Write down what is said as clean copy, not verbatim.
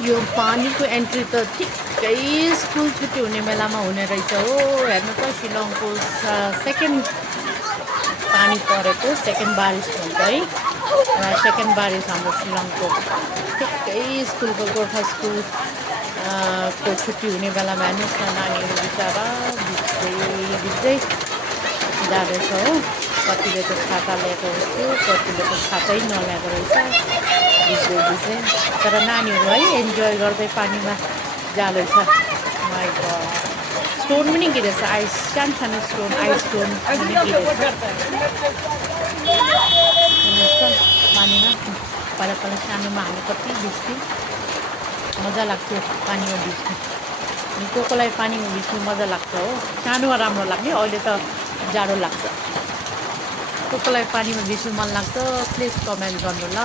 यो पानीको एन्ट्री त ठिक्कै स्कुल छुट्टी हुने बेलामा हुने रहेछ हो। हेर्नु त शिलङको सेकेन्ड पानी परेको सेकेन्ड बारिस भन्छ है। सेकेन्ड बारिस हाम्रो शिलङको ठिक्कै स्कुलको गोर्खा स्कुल को छुट्टी हुने बेलामा हेर्नुहोस् न, नानीहरू बिचरा भिज्दै भिज्दै जाँदैछ हो। कतिले त छाता ल्याएको हुन्थ्यो, कतिले त छातै नल्याएको रहेछ भिज्दै भिज्दै। तर नानीहरू है इन्जोय गर्दै पानीमा जाँदैछ। माइ गड, स्टोन पनि गिरेछ, आइस सानो सानो स्टोन, आइस स्टोन पनि गिरेछ। हेर्नुहोस् त पानीमा। पहिला पहिला सानोमा हामी कति भिज्थ्यौँ, मजा लाग्थ्यो पानीमा भिज्नु। अनि को कोलाई पानीमा भिज्नु मजा लाग्छ हो। सानोमा राम्रो लाग्ने, अहिले त जाडो लाग्छ। को कोलाई पानीमा भिज्नु मन लाग्छ प्लिज कमेन्ट गर्नु ल।